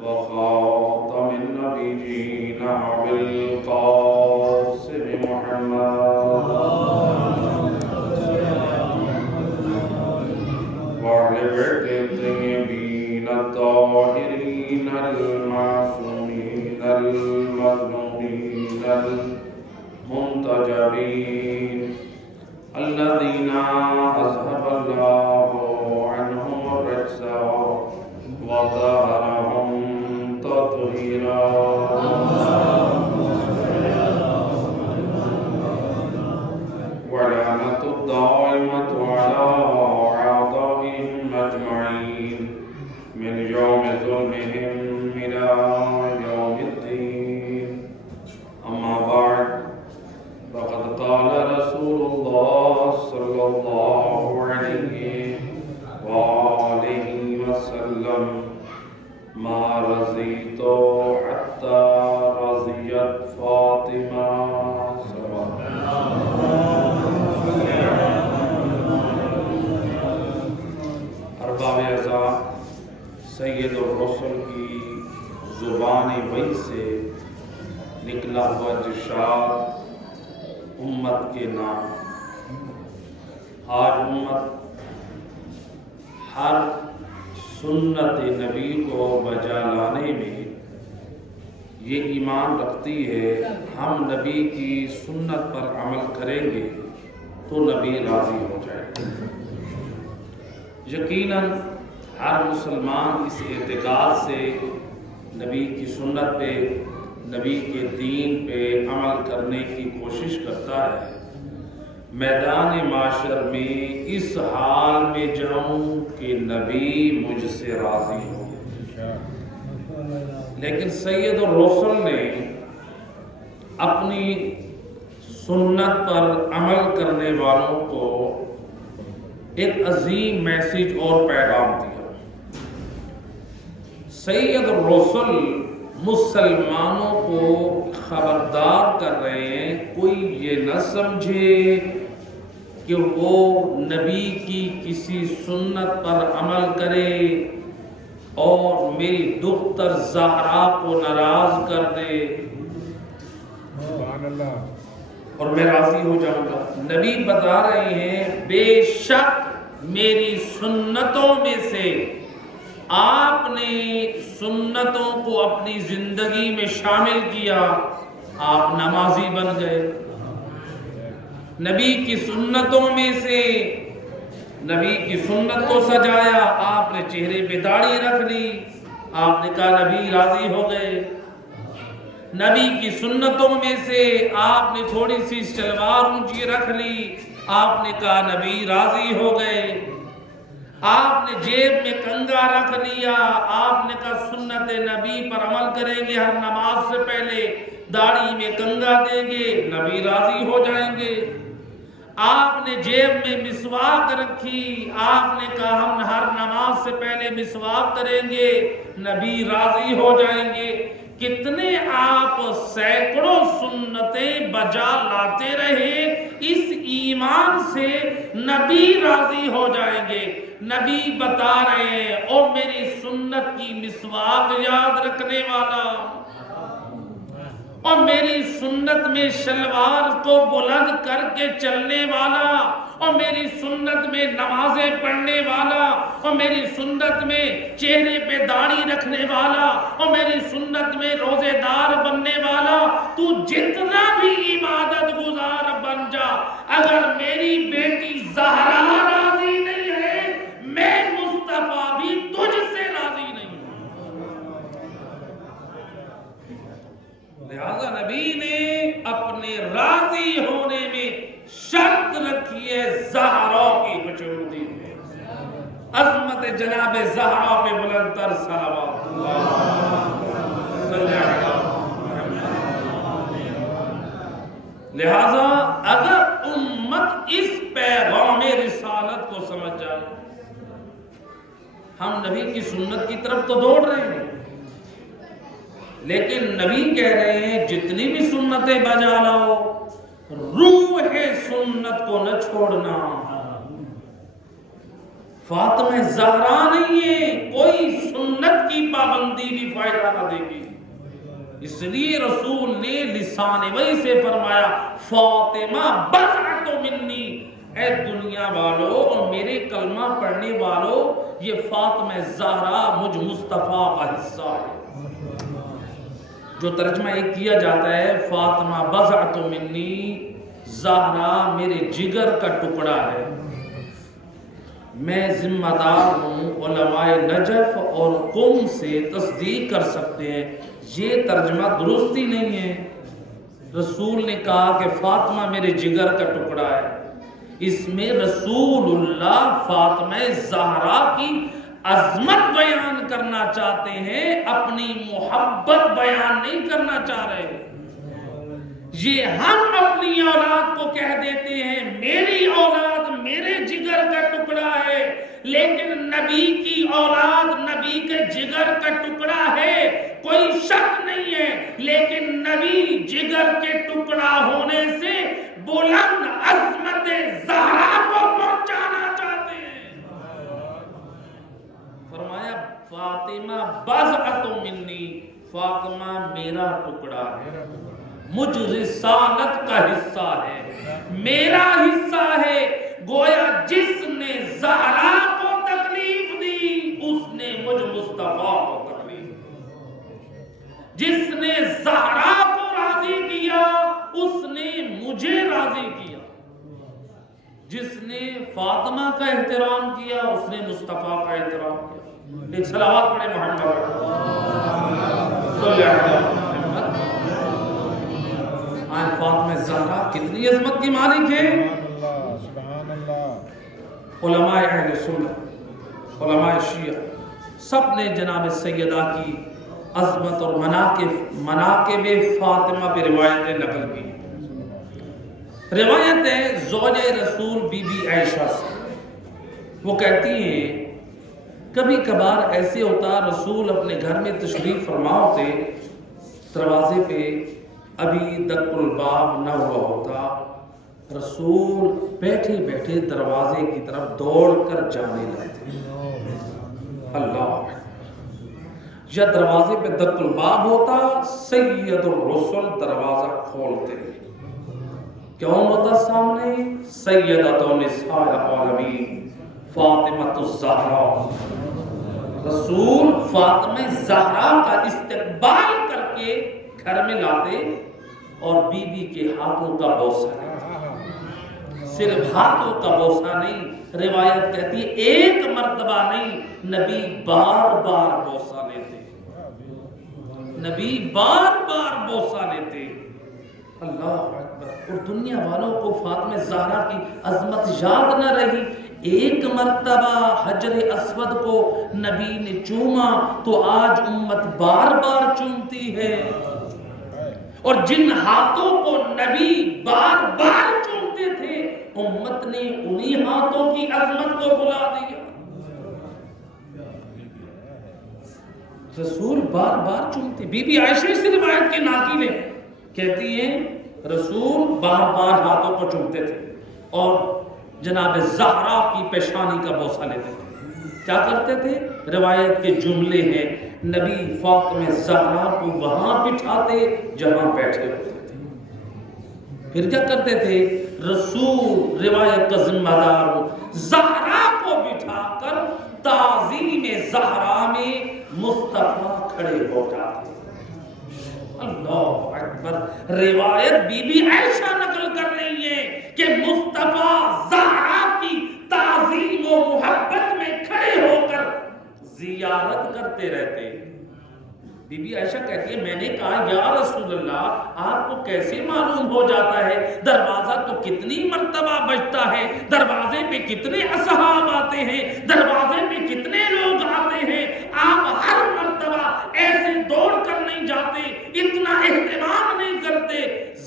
وخاتم النبيين أبي القاسم محمد وعلى بيته الطيبين الطاهرين المعصومين المظلومين المنتجبين الذين أذهب الله عنهم الرجس وطهرهم تطهيرا ولعنة الدائمة على أعدائهم أجمعين من يوم ظلمهم إلى يوم الدين. أما بعد، فقد قال رسول الله صلى الله عليه وآله وسلم: ما رضيت حتى رضيت فاطمة. ارباب اعضاء سید الرسل کی زبان وحی سے نکلا ہوا ارشاد امت کے نام. آج امت ہر سنت نبی کو بجا لانے میں یہ ایمان رکھتی ہے ہم نبی کی سنت پر عمل کریں گے تو نبی راضی ہو جائے گا. یقیناً ہر مسلمان اس اعتقاد سے نبی کی سنت پہ، نبی کے دین پہ عمل کرنے کی کوشش کرتا ہے میدان معاشر میں اس حال میں جاؤں کہ نبی مجھ سے راضی ہو. لیکن سید الرسل نے اپنی سنت پر عمل کرنے والوں کو ایک عظیم میسج اور پیغام دیا. سید الرسل مسلمانوں کو خبردار کر رہے ہیں کوئی یہ نہ سمجھے کہ وہ نبی کی کسی سنت پر عمل کرے اور میری دختر زہرا کو ناراض کر دے اور میں راضی ہو جاؤں گا. نبی بتا رہے ہیں بے شک میری سنتوں میں سے آپ نے سنتوں کو اپنی زندگی میں شامل کیا، آپ نمازی بن گئے. نبی کی سنتوں میں سے نبی کی سنت کو سجایا، آپ نے چہرے پہ داڑھی رکھ لی، آپ نے کہا نبی راضی ہو گئے. نبی کی سنتوں میں سے آپ نے تھوڑی سی شلوار اونچی رکھ لی، آپ نے کہا نبی راضی ہو گئے. آپ نے جیب میں کنگا رکھ لیا، آپ نے کہا سنت نبی پر عمل کریں گے، ہر نماز سے پہلے داڑھی میں کنگا دیں گے، نبی راضی ہو جائیں گے. آپ نے جیب میں مسواک رکھی، آپ نے کہا ہم ہر نماز سے پہلے مسواک کریں گے، نبی راضی ہو جائیں گے. کتنے آپ سینکڑوں سنتیں بجا لاتے رہے اس ایمان سے نبی راضی ہو جائیں گے. نبی بتا رہے ہیں او میری سنت کی مسواک یاد رکھنے والا، اور میری سنت میں شلوار کو بلند کر کے چلنے والا، اور میری سنت میں نمازیں پڑھنے والا، اور میری سنت میں چہرے پہ داڑھی رکھنے والا، اور میری سنت میں روزے دار بننے والا، تو جتنا بھی عبادت گزار بن جا، اگر میری بیٹی زہرا راضی نہیں ہے میں مصطفیٰ بھی تجھ سے راضی نہیں ہوں. لہذا نبی نے اپنے راضی ہونے میں شرط رکھی ہے زہرا کی خوشنودی میں. عظمت جناب زہرا پہ بلند تر صلوات لہذا اگر امت اس پیغام رسالت کو سمجھ جائے، ہم نبی کی سنت کی طرف تو دوڑ رہے ہیں، لیکن نبی کہہ رہے ہیں جتنی بھی سنتیں بجا لاؤ روح سنت کو نہ چھوڑنا. فاطمہ زہرا نہیں ہے، کوئی سنت کی پابندی بھی فائدہ نہ دے گی۔ اس لیے رسول نے لسان وحی سے فرمایا فاطمہ بضعۃ منی، اے دنیا والو اور میرے کلمہ پڑھنے والو، یہ فاطمہ زہرا مجھ مصطفیٰ کا حصہ ہے۔ جو ترجمہ ایک کیا جاتا ہے فاطمہ بضعۃ منی، زہرا میرے جگر کا ٹکڑا ہے۔ میں ذمہ دار ہوں، علماء نجف اور قوم سے تصدیق کر سکتے ہیں یہ ترجمہ درستی نہیں ہے۔ رسول نے کہا کہ فاطمہ میرے جگر کا ٹکڑا ہے، اس میں رسول اللہ فاطمہ زہرا کی عظمت بیان کرنا چاہتے ہیں، اپنی محبت بیان نہیں کرنا چاہ رہے۔ یہ ہم اپنی اولاد کو کہہ دیتے ہیں میری اولاد میرے جگر کا ٹکڑا ہے، لیکن نبی کی اولاد نبی کے جگر کا ٹکڑا ہے، کوئی شک نہیں ہے، لیکن نبی جگر کے ٹکڑا ہونے سے بلند عظمت زہرا کو پہنچانا چاہتے ہیں۔ فرمایا فاطمہ بضعۃ منی، فاطمہ میرا ٹکڑا ہے، مجھ رسالت کا حصہ ہے، میرا حصہ ہے۔ گویا جس نے زہرا کو تکلیف دی اس نے مجھ مصطفیٰ کو تکلیف دی، جس نے زہرا کو راضی کیا اس نے مجھے راضی کیا، جس نے فاطمہ کا احترام کیا اس نے مصطفیٰ کا احترام کیا۔ ایک صلوات پڑھے محمد صلی اللہ علیہ وسلم۔ فاطمہ زہرا کتنی عظمت کی مالک ہے۔ سبحان اللہ۔ علماء اہل سنت، علماء شیعہ سب نے جناب سیدہ کی عظمت اور مناقب فاطمہ پہ روایتیں نقل کی۔ روایت ہے زوج رسول بی بی عائشہ سے، وہ کہتی ہیں کبھی کبھار ایسے ہوتا رسول اپنے گھر میں تشریف فرما ہوتے، دروازے پہ ابھی دق الباب نہ ہوا ہوتا، رسول بیٹھے بیٹھے دروازے کی طرف دوڑ کر جانے لگتے۔ اللہ، یا دروازے پہ دق الباب ہوتا، سید الرسل دروازہ کھولتے، کون ہوتا سامنے؟ سیدۃ نساء العالمین فاطمہ الزہرا۔ رسول فاطمہ زہرا کا استقبال کر کے گھر میں لاتے اور بی بی کے ہاتھوں کا بوسہ لیتے، صرف ہاتھوں کا بوسہ نہیں، روایت کہتی ہے ایک مرتبہ نہیں، نبی بار بار بوسہ لیتے، نبی بار بار بوسہ لیتے۔ اللہ اکبر۔ اور دنیا والوں کو فاطمہ زہرا کی عظمت یاد نہ رہی، ایک مرتبہ حجر اسود کو نبی نے چوما تو آج امت بار بار چومتی ہے، اور جن ہاتھوں کو نبی بار بار چومتے تھے امت نے انہی ہاتھوں کی عظمت کو بلا دیا۔ رسول بار بار چومتے، بی بی عائشہ سے روایت کے ناقل ہے، کہتی ہیں رسول بار بار ہاتھوں کو چومتے تھے اور جناب زہرا کی پیشانی کا بوسہ لیتے تھے۔ کیا کرتے تھے؟ روایت کے جملے ہیں نبی فاطمہ زہرا کو وہاں بٹھاتے جہاں بیٹھے ہوتے تھے، پھر کیا کرتے تھے؟ رسول روایت کا ذمہ دار زہرا کو بٹھا کر تعظیم زہرا میں مصطفیٰ کھڑے ہو جاتے۔ اللہ اکبر۔ روایت بی بی عائشہ نقل کر رہی ہے کہ مصطفیٰ زہرا کی تعظیم و محبت میں کھڑے ہو کر زیارت کرتے رہتے۔ بی بی عائشہ کہتی ہے میں نے کہا یا رسول اللہ آپ کو کیسے معلوم ہو جاتا ہے؟ دروازہ تو کتنی مرتبہ بجتا ہے، دروازے پہ کتنے اصحاب آتے ہیں، دروازے پہ کتنے لوگ آتے ہیں، آپ ہر مرتبہ ایسے دوڑ کر نہیں جاتے، اتنا اہتمام نہیں کرتے،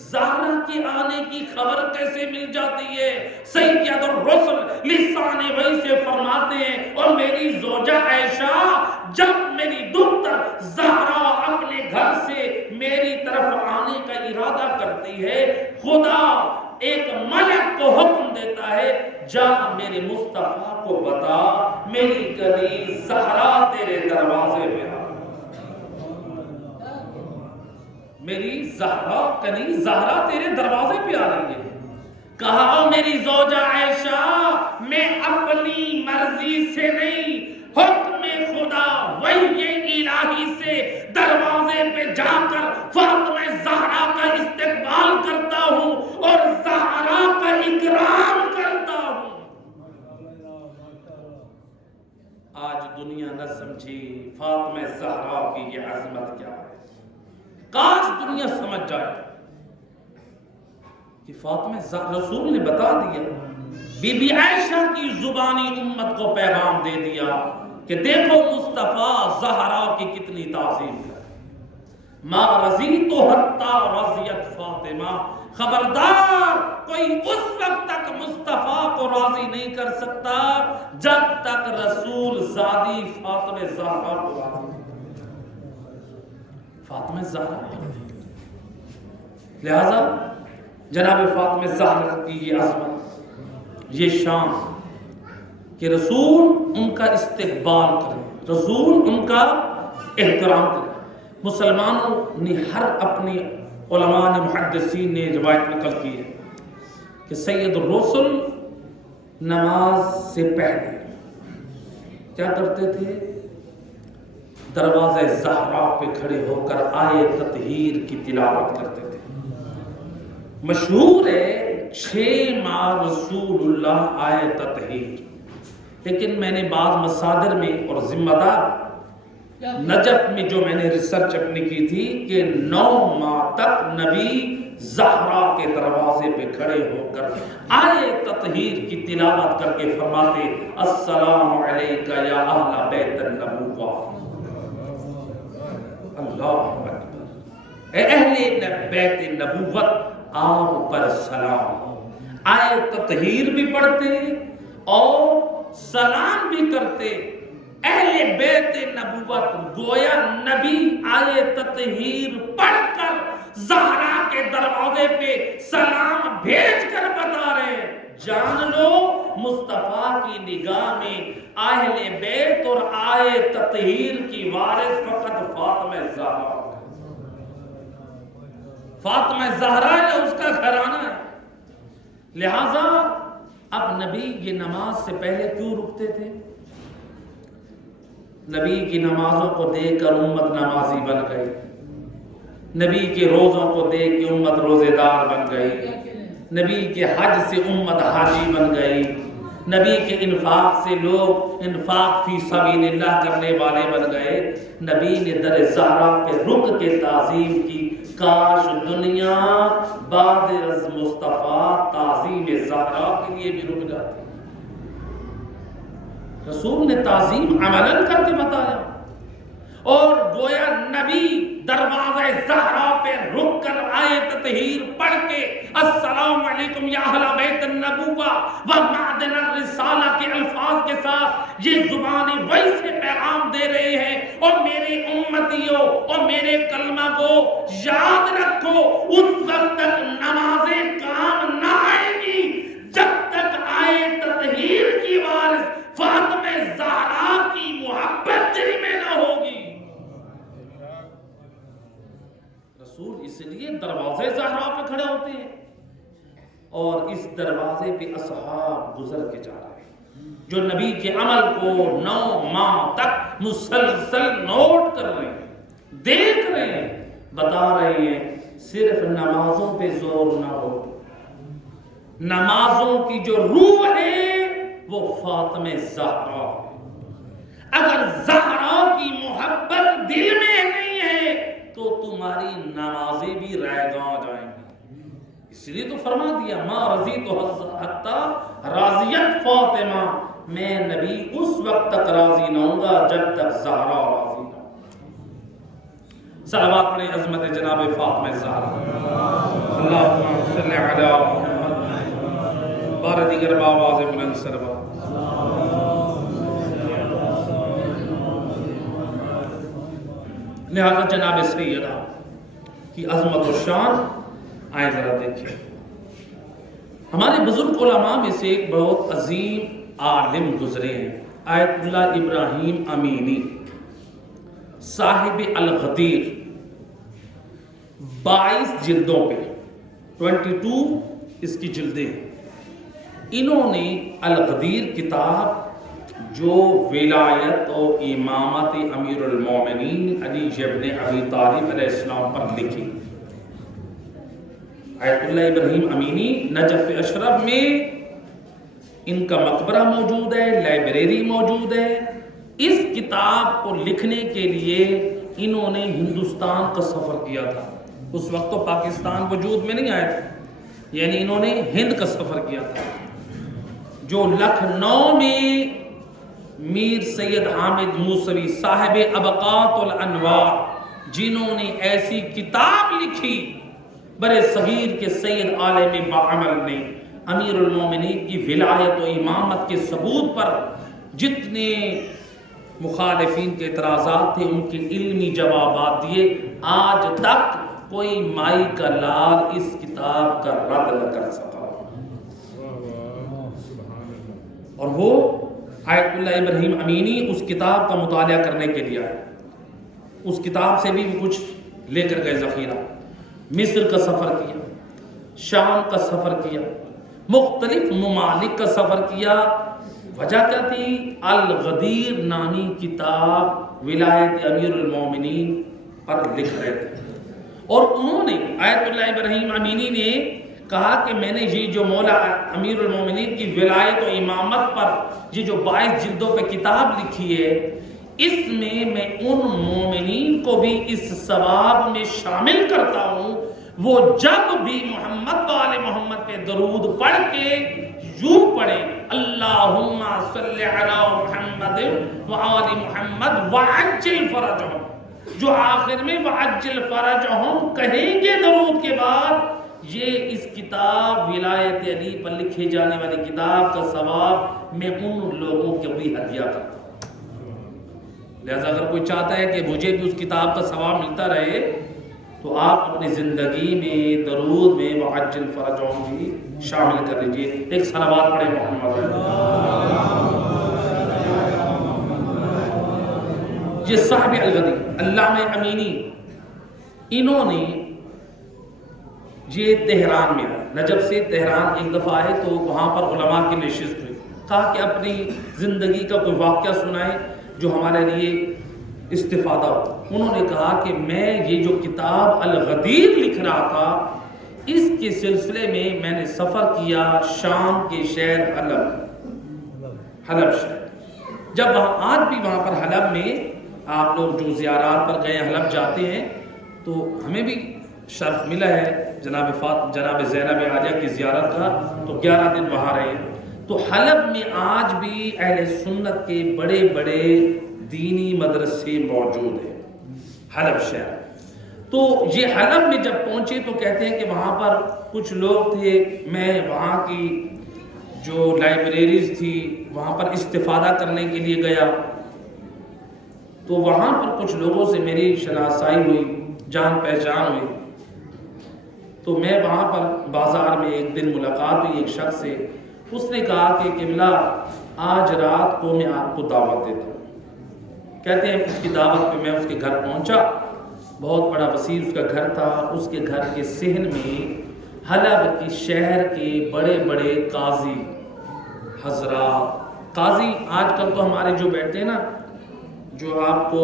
زہرا کے آنے کی خبر کیسے مل جاتی ہے؟ سید الرسل لسان وحی سے فرماتے ہیں اور میری زوجہ عائشہ جب میری دختر زہرا اپنے گھر سے میری طرف آنے کا ارادہ کرتی ہے، خدا ایک ملک کو حکم دیتا کہتا ہے جا میرے مصطفیٰ کو بتا میری کنی زہرا تیرے دروازے پہ آ میری زہرا کنی زہرا تیرے دروازے پہ آ رہی ہے. کہا میری زوجہ عائشہ میں اپنی مرضی سے نہیں حکم خدا وحی الہی سے دروازے پہ جا کر فاطمہ زہرا کا استقبال کرتا ہوں اور زہرا کا اکرام کرتا ہوں. آج دنیا نہ سمجھی فاطمہ زہرا کی یہ عظمت کیا ہے. کاش دنیا سمجھ جائے کہ فاطمہ رسول نے بتا دیا, بی بی عائشہ کی زبانی امت کو پیغام دے دیا کہ دیکھو مصطفیٰ زہرا کی کتنی تعظیم ہے. ما رضیت حتی رضیت فاطمہ, خبردار کوئی اس وقت تک مصطفیٰ کو راضی نہیں کر سکتا جب تک رسول زادی فاطمہ زہرا کو راضی نہیں. فاطمہ زہرا لہذا جناب فاطمہ زہرا کی یہ عظمت یہ شان کہ رسول ان کا استقبال کرے, رسول ان کا احترام کرے. مسلمانوں نے ہر اپنی علماء نے محدثین نے روایت نقل کی ہے کہ سید الرسل نماز سے پہلے کیا کرتے تھے, دروازے زہرا پہ کھڑے ہو کر آیے تطہیر کی تلاوت کرتے تھے. مشہور ہے 6 ماہ رسول اللہ آیے تطہیر, لیکن میں نے بعض مصادر میں اور ذمہ دار نجف میں جو میں نے ریسرچ اپنی کی تھی کہ 9 ماہ تک نبی زہرا کے دروازے پہ کھڑے ہو کر آیے تطہیر کی تلاوت کر کے فرماتے السلام علیکہ یا اہل بیت النبوہ. اللہ اکبر, اے اہل بیت نبوت آپ پر سلام. آیے تطہیر بھی پڑھتے اور سلام بھی کرتے. اہل بیت نبوت گویا نبی آیے تطہیر پڑھ کر زہرا کے دروازے پہ سلام بھیج کر بتا رہے جان لو مصطفیٰ کی نگاہ میں اہل بیت اور آیے تطہیر کی وارث فقط فاطمہ زہرا. فاطمہ زہرا ہے اس کا گھرانہ ہے. لہذا اب نبی یہ نماز سے پہلے کیوں رکتے تھے؟ نبی کی نمازوں کو دیکھ کر امت نمازی بن گئی, نبی کے روزوں کو دیکھ کے امت روزے دار بن گئی, نبی کے حج سے امت حاجی بن گئی, نبی کے انفاق سے لوگ انفاق فی سبیل اللہ کرنے والے بن گئے. نبی نے در زہرا پہ رک کے تعظیم کی. کاش دنیا بعد از مصطفیٰ تعظیم زہرا کے لیے بھی رک جاتی. رسول نے تعظیم عملاً کر کے بتایا اور گویا نبی دروازہ زہرا پہ رک کر آیے تطہیر پڑھ کے السلام علیکم یا اہل بیت النبوہ و معدن الرسالہ کے الفاظ کے ساتھ یہ زبانی وحی سے پیغام دے رہے ہیں. اور میرے امتیوں اور میرے کلمہ کو یاد رکھو, اس وقت تک نمازیں کام نہ آئے گی جب تک آیے تطہیر کی وارث فاطمہ زہرا کی محبت دل میں نہ ہوگی. رسول اس لیے دروازے زہرا پہ کھڑے ہوتے ہیں اور اس دروازے پہ اصحاب گزر کے جا رہے ہیں جو نبی کے عمل کو 9 ماہ تک مسلسل نوٹ کر رہے ہیں, دیکھ رہے ہیں, بتا رہے ہیں. صرف نمازوں پہ زور نہ ہو, نمازوں کی جو روح ہے وہ فاطمہ زہرا. اگر زہرا کی محبت دل میں نہیں ہے تو تمہاری نمازیں بھی رائگاں جائیں گی. اس لیے تو فرما دیا ما رضیت حتی راضیت فاطمہ, میں نبی اس وقت تک راضی نہ ہوں گا جب تک زہرا راضی نہ ہوں. صلوات پڑھیں عظمت جناب فاطمہ زہرا. اللہم صلی علی محمد. بار دیگر بآواز بلند سربا. لہذا جناب سیدہ کی عظمت و شان آئیں ذرا دیکھیں. ہمارے بزرگ علماء میں سے ایک بہت عظیم عالم گزرے ہیں، آیت اللہ ابراہیم امینی، صاحب الغدیر، 22 جلدوں پہ 22 اس کی جلدیں ہیں۔ انہوں نے الغدیر کتاب جو ولایت و امامت امیر المومنین علی ابن ابی طالب علیہ السلام پر لکھی۔ آیت اللہ ابراہیم امینی نجف اشرف میں ان کا مقبرہ موجود ہے، لائبریری موجود ہے۔ اس کتاب کو لکھنے کے لیے انہوں نے ہندوستان کا سفر کیا تھا۔ اس وقت تو پاکستان وجود میں نہیں آئے تھے، یعنی انہوں نے ہند کا سفر کیا تھا، جو لکھنؤ میں میر سید حامد موسوی صاحب ابقات الانوار، جنہوں نے ایسی کتاب لکھی برے صغیر کے سید عالم باعمل نے امیر المومنین کی ولایت و امامت کے ثبوت پر جتنے مخالفین کے اعتراضات تھے ان کے علمی جوابات دیے۔ آج تک کوئی مائی کا لال اس کتاب کا رد نہ کر سکا، اور وہ آیت اللہ ابراہیم امینی اس کتاب کا مطالعہ کرنے کے لیے آئے۔ اس کتاب سے بھی وہ کچھ لے کر گئے ذخیرہ۔ مصر کا سفر کیا، شام کا سفر کیا، مختلف ممالک کا سفر کیا۔ وجہ کیا تھی؟ الغدیر نامی کتاب ولایت امیر المومنین پر لکھ رہے تھے، اور انہوں نے آیت اللہ ابراہیم امینی نے کہا کہ میں نے یہ جو مولا امیر المومنین کی ولایت و امامت پر یہ جو 22 جلدوں پہ کتاب لکھی ہے، اس میں میں ان مومنین کو بھی اس ثواب میں شامل کرتا ہوں، وہ جب بھی محمد و آل محمد پہ درود پڑھ کے یوں پڑھے اللہم صلی علی محمد و آل محمد وعجل فرجہم، جو آخر میں وعجل فرجہم کہیں گے درود کے بعد، یہ اس کتاب ولایت علی پر لکھے جانے والی کتاب کا ثواب میں ان لوگوں کو بھی ہدیہ کرتا ہوں۔ لہذا اگر کوئی چاہتا ہے کہ مجھے بھی اس کتاب کا ثواب ملتا رہے تو آپ اپنی زندگی میں درود میں وعجل فرجہم بھی شامل کر لیجئے۔ ایک صلوات پڑھیں محمد۔ یہ صاحب الغدیر علامہ امینی، انہوں نے یہ تہران میں آئے، نجف سے تہران ایک دفعہ آئے تو وہاں پر علماء کی نشست ہوئی، کہا کہ اپنی زندگی کا کوئی واقعہ سنائے جو ہمارے لیے استفادہ ہو۔ انہوں نے کہا کہ میں یہ جو کتاب الغدیر لکھ رہا تھا، اس کے سلسلے میں میں نے سفر کیا شام کے شہر حلب شہر۔ جب وہاں آج بھی وہاں پر حلب میں آپ لوگ جو زیارات پر گئے حلب جاتے ہیں تو ہمیں بھی شرف ملا ہے جناب زینب عالیہ کی زیارت کا، تو 11 دن وہاں رہے۔ تو حلب میں آج بھی اہل سنت کے بڑے بڑے دینی مدرسے موجود ہیں، حلب شہر۔ تو یہ حلب میں جب پہنچے تو کہتے ہیں کہ وہاں پر کچھ لوگ تھے، میں وہاں کی جو لائبریریز تھی وہاں پر استفادہ کرنے کے لیے گیا، تو وہاں پر کچھ لوگوں سے میری شناسائی ہوئی، جان پہچان ہوئی۔ تو میں وہاں پر بازار میں ایک دن ملاقات ہوئی ایک شخص سے، اس نے کہا کہ قبلہ آج رات کو میں آپ کو دعوت دیتا ہوں۔ کہتے ہیں اس کی دعوت پہ میں اس کے گھر پہنچا، بہت بڑا وسیع اس کا گھر تھا۔ اس کے گھر کے صحن میں حلب کی شہر کے بڑے بڑے قاضی حضرات، قاضی آج کل تو ہمارے جو بیٹھتے ہیں نا، جو آپ کو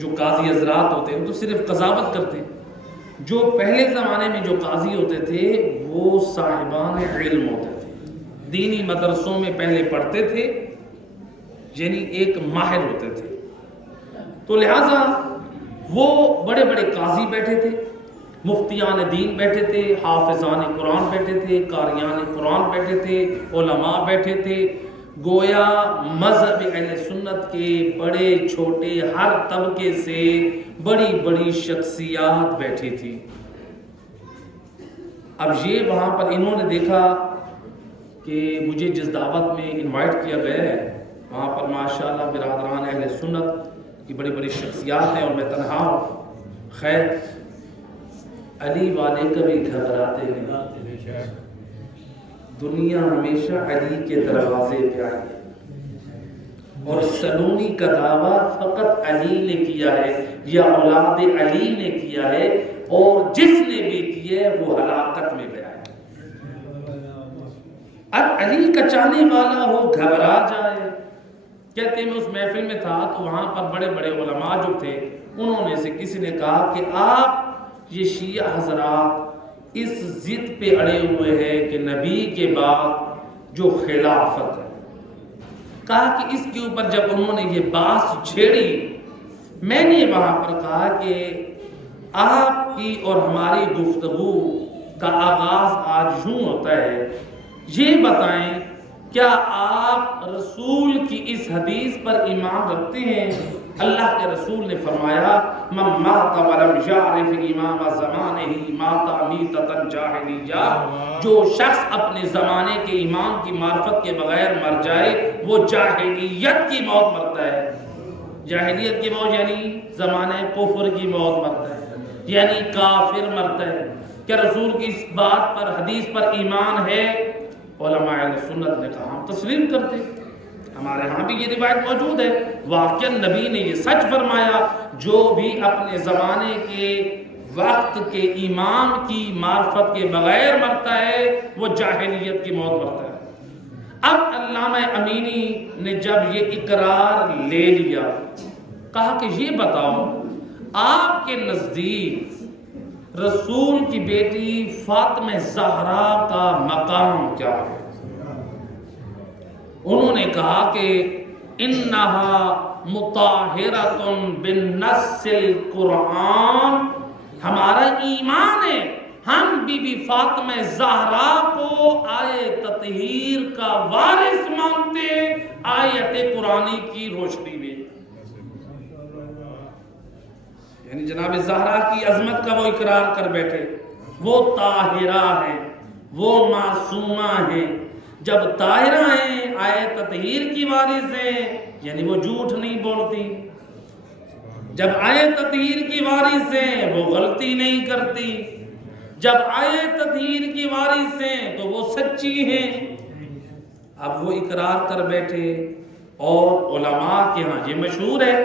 جو قاضی حضرات ہوتے ہیں وہ تو صرف قضاوت کرتے ہیں، جو پہلے زمانے میں جو قاضی ہوتے تھے وہ صاحبان علم ہوتے تھے، دینی مدرسوں میں پہلے پڑھتے تھے، یعنی ایک ماہر ہوتے تھے۔ تو لہٰذا وہ بڑے بڑے قاضی بیٹھے تھے، مفتیان دین بیٹھے تھے، حافظان قرآن بیٹھے تھے، قاریان قرآن بیٹھے تھے، علماء بیٹھے تھے، گویا مذہب اہل سنت کے بڑے چھوٹے ہر طبقے سے بڑی بڑی شخصیات بیٹھی تھی۔ اب یہ وہاں پر انہوں نے دیکھا کہ مجھے جس دعوت میں انوائٹ کیا گیا ہے وہاں پر ماشاءاللہ برادران اہل سنت کی بڑی بڑی شخصیات ہیں اور میں تنہا ہوں۔ خیر علی والے کبھی گھبراتے نہیں، دنیا ہمیشہ علی کے دروازے پہ آئی ہے، اور سلونی کا دعویٰ فقط علی نے کیا ہے یا اولاد علی نے کیا ہے، اور جس نے بھی کیا ہے وہ ہلاکت میں گیا ہے۔ اب علی کا چاہنے والا ہو گھبرا جائے۔ کہتے میں اس محفل میں تھا تو وہاں پر بڑے بڑے علماء جو تھے انہوں نے سے کسی نے کہا کہ آپ یہ شیعہ حضرات اس ضد پہ اڑے ہوئے ہیں کہ نبی کے بعد جو خلافت ہے، کہا کہ اس کے اوپر جب انہوں نے یہ بات چھیڑی، میں نے وہاں پر کہا کہ آپ کی اور ہماری گفتگو کا آغاز آج یوں ہوتا ہے، یہ بتائیں کیا آپ رسول کی اس حدیث پر ایمان رکھتے ہیں؟ اللہ کے رسول نے فرمایا من مات ولم یعرف امام زمانہ مات میتۃ جاہلیہ، جو شخص اپنے زمانے کے امام کی معرفت کے بغیر مر جائے وہ جاہلیت کی موت مرتا ہے۔ جاہلیت کی موت یعنی زمانے کفر کی موت مرتا ہے، یعنی کافر مرتا ہے۔ کیا رسول کی اس بات پر حدیث پر ایمان ہے؟ علماء اہل سنت نے کہا ہم تسلیم کرتے، ہمارے ہاں بھی یہ روایت موجود ہے، واقعا نبی نے یہ سچ فرمایا جو بھی اپنے زمانے کے وقت کے امام کی معرفت کے بغیر مرتا ہے وہ جاہلیت کی موت مرتا ہے۔ اب علامہ امینی نے جب یہ اقرار لے لیا، کہا کہ یہ بتاؤ آپ کے نزدیک رسول کی بیٹی فاطمہ زہرا کا مقام کیا ہے؟ انہوں نے کہا کہ انہا مطہرۃ بالنص القرآن، ہمارا ایمان ہے ہم بی بی فاطمہ زہرا کو آیے تطہیر کا وارث مانتے آیت قرآنی کی روشنی میں، یعنی جناب زہرا کی عظمت کا وہ اقرار کر بیٹھے، وہ طاہرہ ہیں، وہ معصومہ ہیں۔ جب طاہرہ ہیں، آئے تطہیر کی وارث ہیں، یعنی وہ جھوٹ نہیں بولتی۔ جب آئے تطہیر کی وارث ہیں وہ غلطی نہیں کرتی، جب آئے تطہیر کی وارث ہیں تو وہ سچی ہیں۔ اب وہ اقرار کر بیٹھے، اور علماء کے ہاں یہ مشہور ہے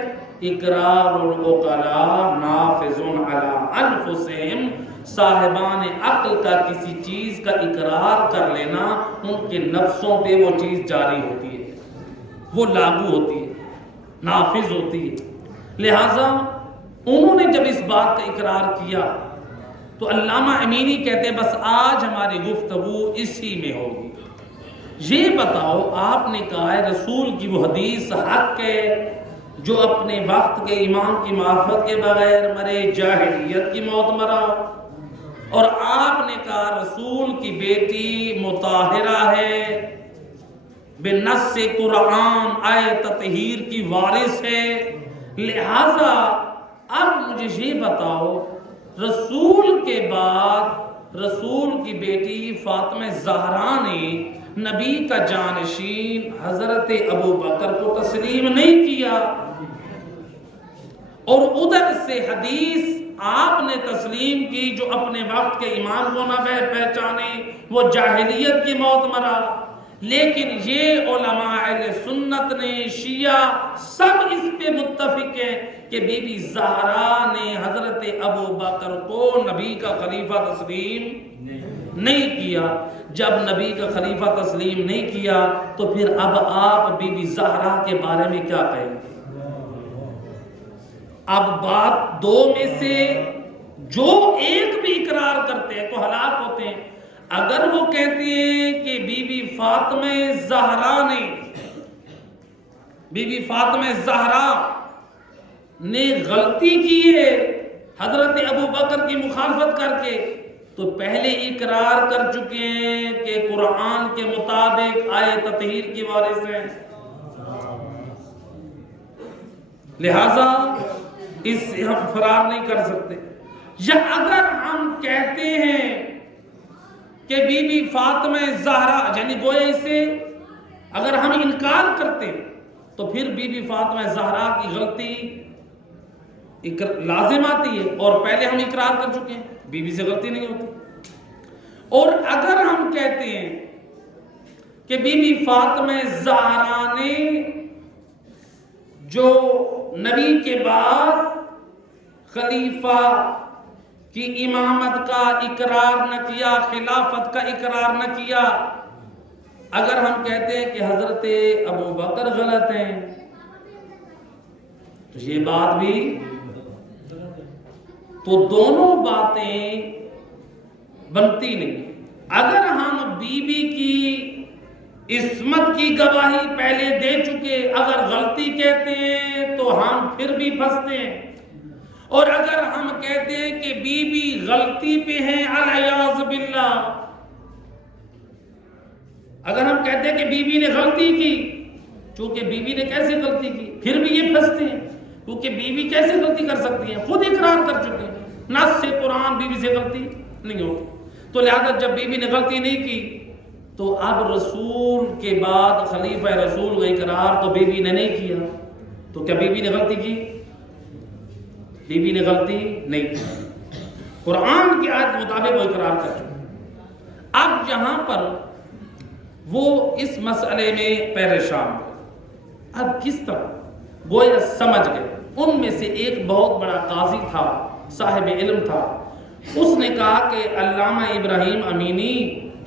اقرار العقلاء نافذ علی انفسہم، صاحبان عقل کا کسی چیز کا اقرار کر لینا ان کے نفسوں پہ وہ چیز جاری ہوتی ہے، وہ لاگو ہوتی ہے، نافذ ہوتی ہے۔ لہٰذا انہوں نے جب اس بات کا اقرار کیا تو علامہ امینی کہتے ہیں بس آج ہماری گفتگو اسی میں ہوگی۔ یہ بتاؤ آپ نے کہا ہے رسول کی وہ حدیث حق ہے جو اپنے وقت کے امام کی معرفت کے بغیر مرے جاہلیت کی موت مرا، اور آپ نے کہا رسول کی بیٹی مطہرہ ہے، بنص قرآن آئے تطہیر کی وارث ہے۔ لہذا اب مجھے یہ بتاؤ رسول کے بعد رسول کی بیٹی فاطمہ زہرا نے نبی کا جانشین حضرت ابو بکر کو تسلیم نہیں کیا، اور ادھر سے حدیث آپ نے تسلیم کی جو اپنے وقت کے امام کو نہ پہچانے وہ جاہلیت کی موت مرا۔ لیکن یہ علماء اہل سنت نے شیعہ سب اس پہ متفق ہیں کہ بی بی زہرا نے حضرت ابو بکر کو نبی کا خلیفہ تسلیم نہیں کیا۔ جب نبی کا خلیفہ تسلیم نہیں کیا تو پھر اب آپ بی بی زہرا کے بارے میں کیا کہیں گے؟ اب بات دو میں سے جو ایک بھی اقرار کرتے ہیں تو ہلاک ہوتے ہیں۔ اگر وہ کہتے ہیں کہ بی بی فاطمہ زہرا نے غلطی کی ہے حضرت ابو بکر کی مخالفت کر کے، تو پہلے اقرار کر چکے ہیں کہ قرآن کے مطابق آئے تطہیر کی وارث ہیں، لہذا اس سے ہم فرار نہیں کر سکتے۔ یا اگر ہم کہتے ہیں کہ بی بی فاطمہ زہرا، یعنی گویا اس سے اگر ہم انکار کرتے تو پھر بی بی فاطمہ زہرا کی غلطی لازم آتی ہے، اور پہلے ہم اقرار کر چکے ہیں بی بی سے غلطی نہیں ہوتی۔ اور اگر ہم کہتے ہیں کہ بی بی فاطمہ زہرا نے جو نبی کے بعد خلیفہ کی امامت کا اقرار نہ کیا، خلافت کا اقرار نہ کیا، اگر ہم کہتے ہیں کہ حضرت ابو بکر غلط ہیں تو یہ بات بھی، تو دونوں باتیں بنتی نہیں۔ اگر ہم بی بی کی عصمت کی گواہی پہلے دے چکے، اگر غلطی کہتے ہیں تو ہم پھر بھی پھنستے ہیں، اور اگر ہم کہتے ہیں کہ بی بی غلطی پہ ہیں العیاذ باللہ، اگر ہم کہتے ہیں کہ بی بی نے غلطی کی، چونکہ بی بی نے کیسے غلطی کی، پھر بھی یہ پھنستے ہیں، کیونکہ بی بی کیسے غلطی کر سکتی ہیں، خود اقرار کر چکے ہیں، نص سے قرآن بی بی سے غلطی نہیں ہوتی۔ تو لہذا جب بی بی نے غلطی نہیں کی تو اب رسول کے بعد خلیفہ رسول کا اقرار تو بی بی نے نہیں کیا، تو کیا بی بی نے غلطی کی؟ بی بی نے غلطی نہیں کی، قرآن کی آیت کے مطابق وہ اقرار کر چکے۔ اب یہاں پر وہ اس مسئلے میں پریشان ہوئے، اب کس طرح گویا سمجھ گئے۔ ان میں سے ایک بہت بڑا قاضی تھا، صاحب علم تھا، اس نے کہا کہ علامہ ابراہیم امینی،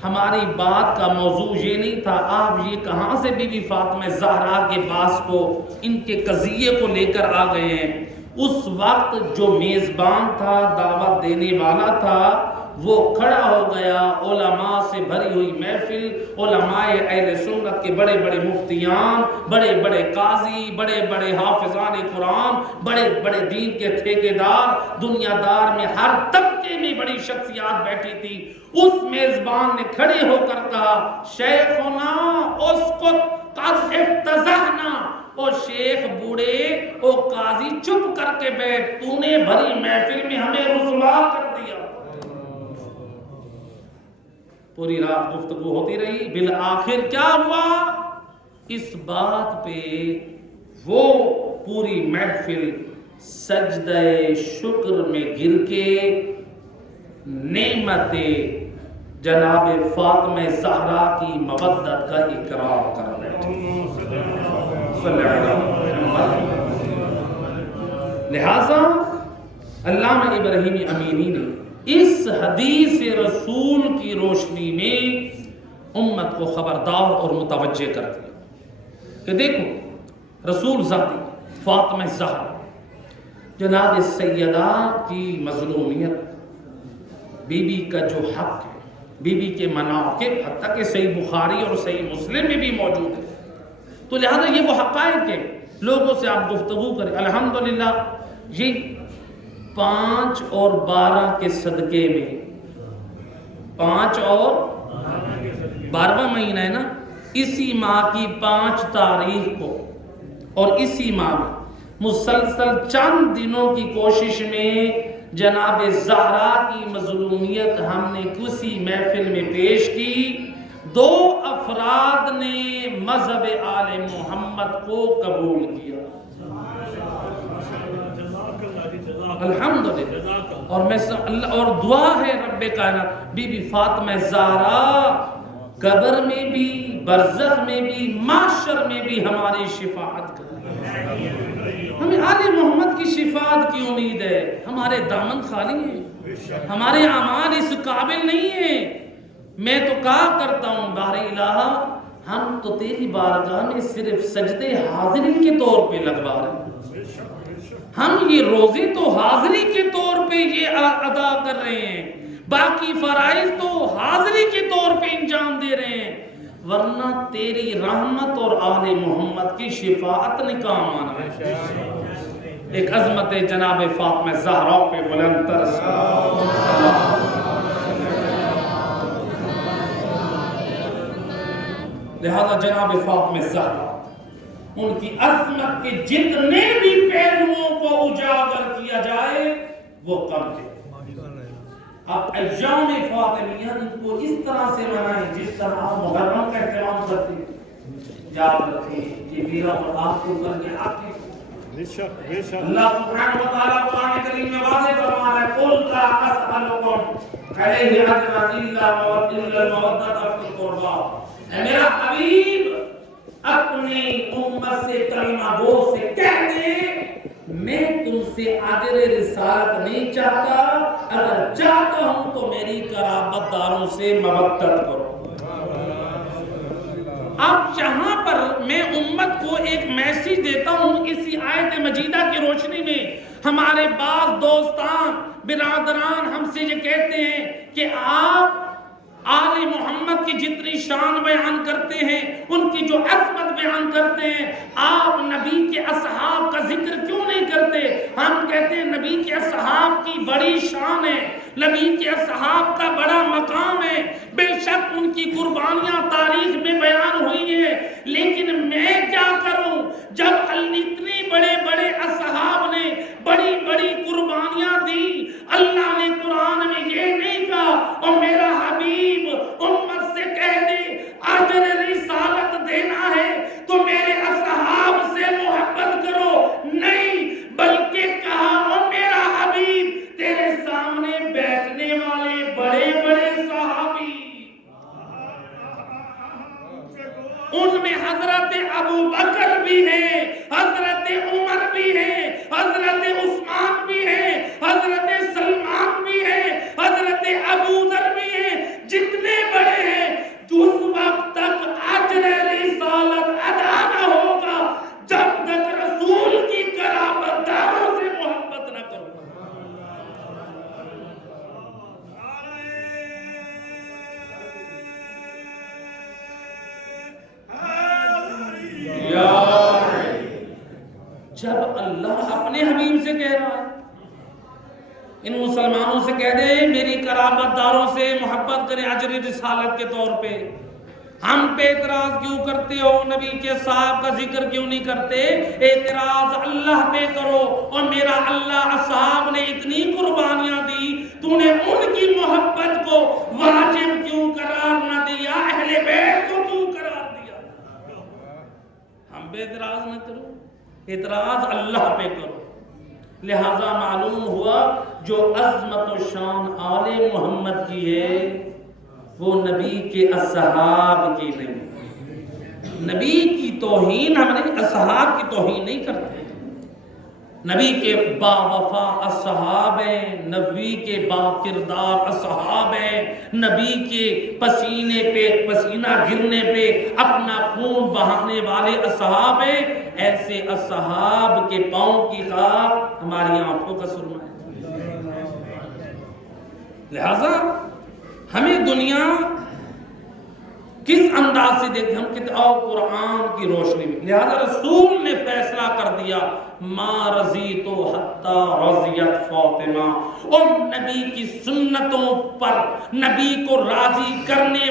ہماری بات کا موضوع یہ نہیں تھا، آپ یہ کہاں سے بی بی فاطمہ زہرا کے پاس کو ان کے قضیے کو لے کر آ گئے ہیں؟ اس وقت جو میزبان تھا، دعوت دینے والا تھا، وہ کھڑا ہو گیا، علماء سے بھری ہوئی محفل، علماء اہل سنت کے بڑے بڑے مفتیان، بڑے بڑے قاضی، بڑے بڑے حافظان قرآن، بڑے بڑے دین کے ٹھیکیدار، دنیا دار میں ہر طبقے میں بڑی شخصیات بیٹھی تھی۔ اس میزبان نے کھڑے ہو کر کہا، شیخنا اسکت قد افتضحنا، او شیخ بوڑھے، او قاضی چپ کر کے بیٹھ، تو نے بھری محفل میں ہمیں رسوا کر دیا۔ پوری رات گفتگو ہوتی رہی، بالآخر کیا ہوا؟ اس بات پہ وہ پوری محفل سجدہ شکر میں گر کے نعمت جناب فاطمہ زہرا کی مودت کا اقرار کر بیٹھے۔ لہذا علامہ ابراہیم امینی نے اس حدیث رسول کی روشنی میں امت کو خبردار اور متوجہ کر دیا کہ دیکھو، رسول ذاتی فاطمہ زہرا جناب سیدہ کی مظلومیت، بی بی کا جو حق ہے، بی بی کے مناقب حتیٰ کہ صحیح بخاری اور صحیح مسلم میں بھی موجود ہے، تو لہذا یہ وہ حقائق ہے، لوگوں سے آپ گفتگو کریں۔ الحمدللہ یہ 5 اور 12 کے صدقے میں، 5 اور 12واں مہینہ ہے نا، اسی ماہ کی 5 تاریخ کو اور اسی ماہ میں مسلسل چند دنوں کی کوشش میں جناب زہرا کی مظلومیت ہم نے کسی محفل میں پیش کی۔ 2 افراد نے مذہب آل محمد کو قبول کیا، الحمدللہ، اور دعا ہے رب کائنات بی بی فاطمہ زہرا قبر میں بھی، برزخ میں بھی، محشر میں بھی ہماری شفاعت کرے۔ ہمیں آل محمد کی شفاعت کی امید ہے، ہمارے دامن خالی ہیں، ہمارے اعمال اس قابل نہیں ہیں۔ میں تو کہا کرتا ہوں بار الہ، ہم تو تیری بارگاہ میں صرف سجدے حاضری کے طور پہ لگوا رہے ہیں، ہم یہ روزے تو حاضری کے طور پہ یہ ادا کر رہے ہیں، باقی فرائض تو حاضری کے طور پہ انجام دے رہے ہیں، ورنہ تیری رحمت اور آل محمد کی شفاعت نے کام آنا ہے۔ ایک عظمت جناب فاطمہ زہرا پہ بلند تر لہذا جناب فاطمہ زہرا ان کی عظمت کے جتنے بھی پہلوؤں کو اجاگر کیا جائے وہ کم ہے۔ آپ ایام فاطمیہ ان کو اس طرح سے منائیں جس طرح آپ محرم کا احترام کرتے ہیں۔ یاد رکھیں کہ میرا اور آپ کے اوپر یہ حق ہے۔ اللہ سبحانہ وتعالیٰ قرآن کریم میں واضح فرما رہا ہے، قُلْ لَا أَسْأَلُكُمْ عَلَيْهِ أَجْرًا إِلَّا الْمَوَدَّةَ فِي الْقُرْبَىٰ، اے میرا حبیب اپنی امت سے کلمہ گو سے کہہ دے میں تم سے اجر رسالت نہیں چاہتا، اگر چاہتا ہوں تو میری قرابت داروں سے مودت کرو۔ اب جہاں پر میں امت کو ایک میسیج دیتا ہوں اسی آیت مجیدہ کی روشنی میں، ہمارے بعض دوستان برادران ہم سے یہ کہتے ہیں کہ آپ آل محمد کی جتنی شان بیان کرتے ہیں، ان کی جو عظمت بیان کرتے ہیں، آپ نبی کے اصحاب کا ذکر کیوں نہیں کرتے؟ ہم کہتے ہیں نبی کے اصحاب کی بڑی شان ہے، نبی کے اصحاب کا بڑا مقام ہے، بے شک ان کی قربانیاں تاریخ میں بیان ہوئی ہیں، لیکن میں کیا کروں جب اتنے بڑے بڑے اصحاب نے بڑی بڑی قربانیاں دی؟ اللہ نے قرآن میں یہ نہیں کہا اور میرا حبیب امت سے کہہ دے اجر رسالت دینا ہے تو میرے اصحاب سے محبت کرو، نہیں بلکہ کہا اور میرا حبیب تیرے سامنے بیٹھنے والے بڑے بڑے صحابی، ان میں حضرت ابو بکر بھی ہے، حضرت عمر بھی ہے، حضرت عثمان بھی ہے، حضرت سلمان بھی ہے، حضرت ابو ذر بھی ہے، جتنے بڑے ہیں اس وقت تک اجر رسالت ادا نہ ہوگا جب تک رسول کی قرابت داروں سے محبت نہ کرو۔ جب اللہ اپنے حبیب سے کہہ رہا ہے ان مسلمانوں سے کہہ دے میری قرابت داروں سے محبت کریں اجر رسالت کے طور پہ، ہم پہ اعتراض کیوں کرتے ہو؟ نبی کے صاحب کا ذکر کیوں نہیں کرتے؟ اعتراض اللہ پہ کرو اور میرا اللہ اصحاب نے اتنی قربانیاں دی، تو نے ان کی محبت کو واجب کیوں قرار نہ دیا؟ اہل بیت کو کیوں قرار دیا؟ ہم پہ اعتراض نہ کرو، اعتراض اللہ پہ کرو۔ لہذا معلوم ہوا جو عظمت و شان آل محمد کی ہے وہ نبی کے اصحاب کی نہیں۔ نبی کی توہین ہم نہیں، اصحاب کی توہین نہیں کرتے۔ نبی کے با وفا اصحاب ہیں، نبی کے با کردار اصحاب ہیں، نبی کے پسینے پہ پسینہ گرنے پہ اپنا خون بہانے والے اصحاب ہیں۔ ایسے اصحاب کے پاؤں کی خاک ہماری آنکھوں کا سرما ہے۔ لہذا ہمیں دنیا کس انداز سے دیکھتے، ہم کہتے اور قرآن کی روشنی میں، لہذا رسول نے فیصلہ کر دیا ما رضیت حتی رضیت فاطمہ، اور نبی کی سنتوں پر نبی کو راضی کرنے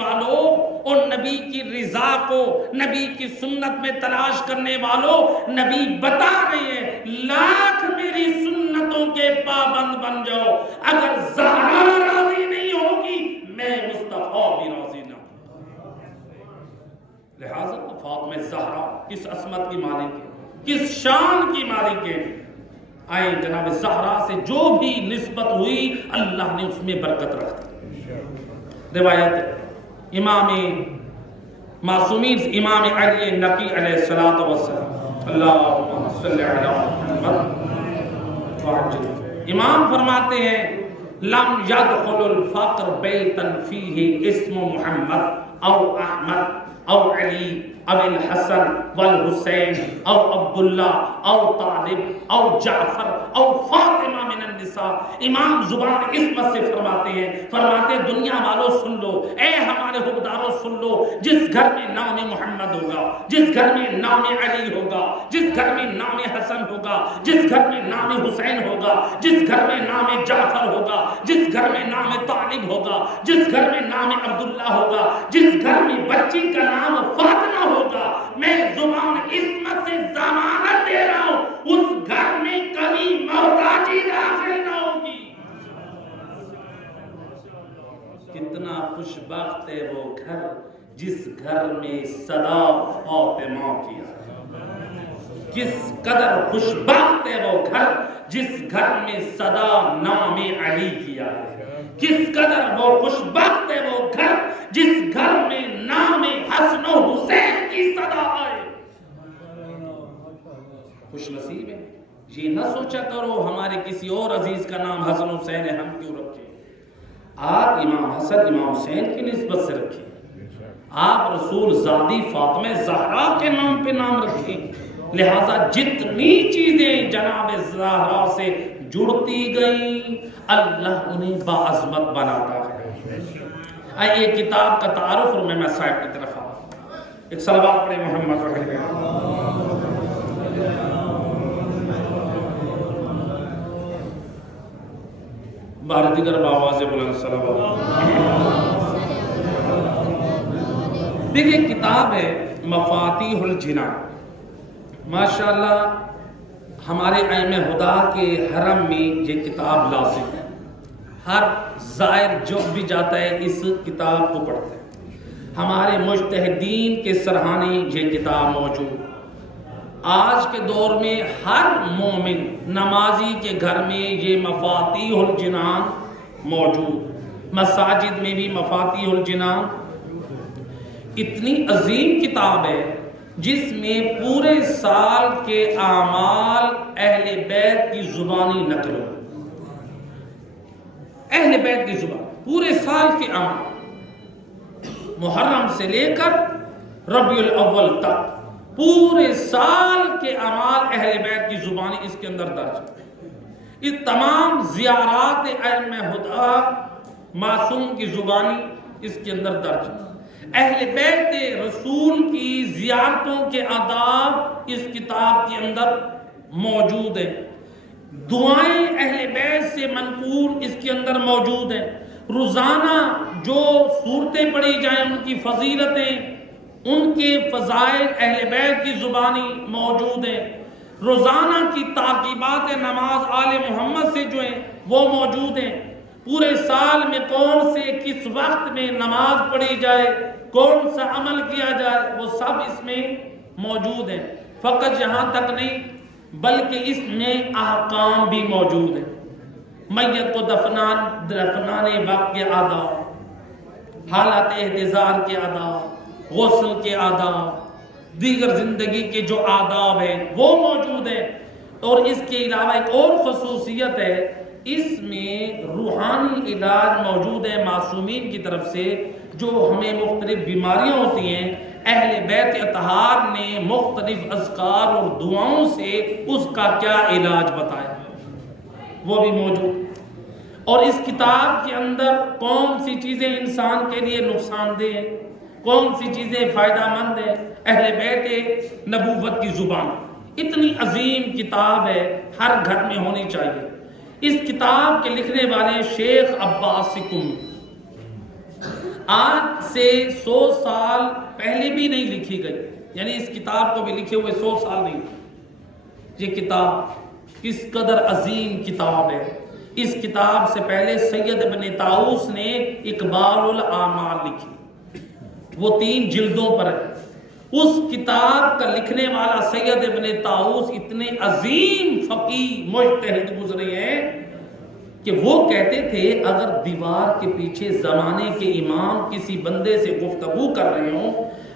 والوں اور نبی کی رضا کو نبی کی سنت میں تلاش کرنے والوں، نبی بتا رہے ہیں لاکھ میری سنتوں کے پابند بن جاؤ، اگر زہرا راضی نہیں ہوگی میں مصطفیٰ بھی راضی نہ ہوں۔ لہذا فاطمہ زہرا کس عصمت کی مالک ہے، کس شان کی مالک ہے، آئیں جناب زہرا سے جو بھی نسبت ہوئی اللہ نے اس میں برکت رکھ دی۔ روایت امام معصومین امام علی نقی علیہ السلام اللہم صلی علی محمد وعجل، امام فرماتے ہیں لم يدخل الفقر بیتا فیہ اسم محمد او احمد او علی او الحسن والحسین او عبداللہ او طالب او جعفر او فاطمہ من النساء۔ امام زبان عصمت سے فرماتے ہیں، فرماتے دنیا والوں سن لو، اے ہمارے حکمداروں سن لو، جس گھر میں نام محمد ہوگا، جس گھر میں نام علی ہوگا، جس گھر میں نام حسن ہوگا، جس گھر میں نام حسین ہوگا، جس گھر میں نام جعفر ہوگا، جس گھر میں نام طالب ہوگا، جس گھر میں نام عبداللہ ہوگا، جس گھر میں بچی کا نام فاطمہ ہوگا، میں زبان عصمت سے ضمانت دے رہا ہوں اس گھر میں کبھی محتاجی داخل نہ ہوگی۔ کتنا خوش بخت ہے وہ گھر جس گھر میں صدا فاطمہ کی، کس قدر خوش بخت ہے وہ گھر جس گھر میں صدا نام علی کیا ہے، کس قدر وہ خوش بخت ہے وہ گھر جس گھر میں نام حسن و حسین کی صدا آئے۔ خوش نصیب ہے۔ یہ نہ سوچا کرو ہمارے کسی اور عزیز کا نام حسن حسین ہے ہم کیوں رکھیں، آپ امام حسن امام حسین کی نسبت سے رکھیں، آپ رسول زادی فاطمہ زہرا کے نام پہ نام رکھیں، لہٰذا جتنی چیزیں جناب زہرا سے جڑتی گئیں اللہ انہیں باعظمت بناتا ہے۔ آئیے کتاب کا تعارف اور میں صاحب کی طرف آؤں، ایک صلوات پڑھیں محمد رحمہ اللہ۔ بار دیگر بآواز بلند صلوات۔ دیکھیں کتاب ہے مفاتیح الجنان، ماشاءاللہ ہمارے ائمہ خدا کے حرم میں یہ کتاب لازم ہے، ہر زائر جو بھی جاتا ہے اس کتاب کو پڑھتا ہے، ہمارے مجتہدین کے سرہانے یہ کتاب موجود۔ آج کے دور میں ہر مومن نمازی کے گھر میں یہ مفاتیح الجنان موجود، مساجد میں بھی مفاتیح الجنان۔ اتنی عظیم کتاب ہے جس میں پورے سال کے اعمال اہل بیت کی زبانی نقل ہو، اہل بیت کی زبان پورے سال کے اعمال، محرم سے لے کر ربیع الاول تک پورے سال کے اعمال اہل بیت کی زبانی اس کے اندر درج ہے۔ یہ تمام زیارات ائمہ خدا معصوم کی زبانی اس کے اندر درج ہے۔ اہل بیت رسول کی زیارتوں کے آداب اس کتاب کے اندر موجود ہیں، دعائیں اہل بیت سے منقول اس کے اندر موجود ہیں، روزانہ جو صورتیں پڑھی جائیں ان کی فضیلتیں، ان کے فضائل اہل بیت کی زبانی موجود ہیں، روزانہ کی تعقیبات نماز آل محمد سے جو ہیں وہ موجود ہیں، پورے سال میں کون سے کس وقت میں نماز پڑھی جائے، کون سا عمل کیا جائے، وہ سب اس میں موجود ہیں۔ فقط یہاں تک نہیں بلکہ اس میں احکام بھی موجود ہیں، میت کو دفنانے وقت کے آداب، حالات احتضار کے آداب، غسل کے آداب، دیگر زندگی کے جو آداب ہیں وہ موجود ہیں۔ اور اس کے علاوہ ایک اور خصوصیت ہے، اس میں روحانی علاج موجود ہے معصومین کی طرف سے، جو ہمیں مختلف بیماریاں ہوتی ہیں اہل بیت اطہار نے مختلف اذکار اور دعاؤں سے اس کا کیا علاج بتایا، وہ بھی موجود۔ اور اس کتاب کے اندر کون سی چیزیں انسان کے لیے نقصان دہ ہیں، کون سی چیزیں فائدہ مند ہیں، اہل بیت نبوت کی زبان۔ اتنی عظیم کتاب ہے، ہر گھر میں ہونی چاہیے۔ اس کتاب کے لکھنے والے شیخ عباس قمی، آج سے 100 سال پہلے بھی نہیں لکھی گئی، یعنی اس کتاب کو بھی لکھے ہوئے 100 سال نہیں۔ یہ کتاب کس قدر عظیم کتاب ہے، اس کتاب سے پہلے سید ابن طاؤس نے اقبال الاعمال لکھی، وہ 3 جلدوں پر ہے۔ اس کتاب کا لکھنے والا سید ابن طاؤس اتنے عظیم فقیہ مجتہد گزرے ہیں کہ وہ کہتے تھے اگر دیوار کے پیچھے زمانے کے امام کسی بندے سے گفتگو کر رہے ہوں،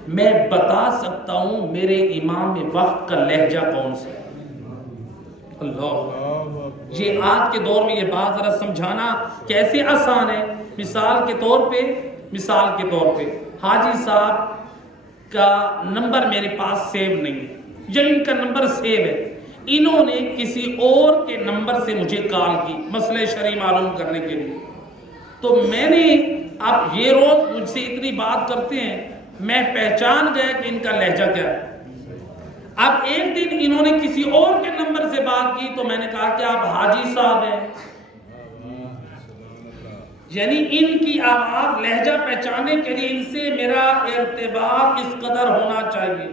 میں بتا سکتا ہوں میرے امام وقت کا لہجہ کون سا ہے۔ اللہ، یہ آج کے دور میں یہ بات ذرا سمجھانا کیسے آسان ہے۔ مثال کے طور پہ حاجی صاحب کا نمبر میرے پاس سیو نہیں ہے، یا ان کا نمبر سیو ہے، انہوں نے کسی اور کے نمبر سے مجھے کال کی مسئلہ شرعی معلوم کرنے کے لیے، تو میں نے اب یہ روز مجھ سے اتنی بات کرتے ہیں، میں پہچان گیا کہ ان کا لہجہ کیا ہے۔ اب ایک دن انہوں نے کسی اور کے نمبر سے بات کی تو میں نے کہا کہ آپ حاجی صاحب ہیں، یعنی ان کی آواز لہجہ پہچاننے کے لیے ان سے میرا ارتباط اس قدر ہونا چاہیے۔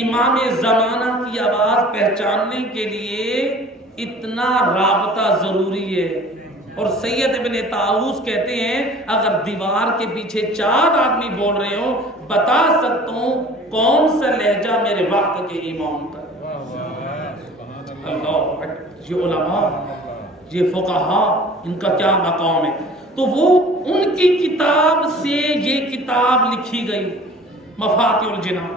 امام زمانہ کی آواز پہچاننے کے لیے اتنا رابطہ ضروری ہے۔ اور سید ابن طاؤس کہتے ہیں اگر دیوار کے پیچھے 4 آدمی بول رہے ہوں بتا سکتا ہوں کون سا لہجہ میرے وقت کے امام کا۔ اللہ یہ علماء، یہ فقہا، ان کا کیا مقام ہے؟ تو وہ ان کی کتاب سے یہ کتاب لکھی گئی مفاتیح الجنان۔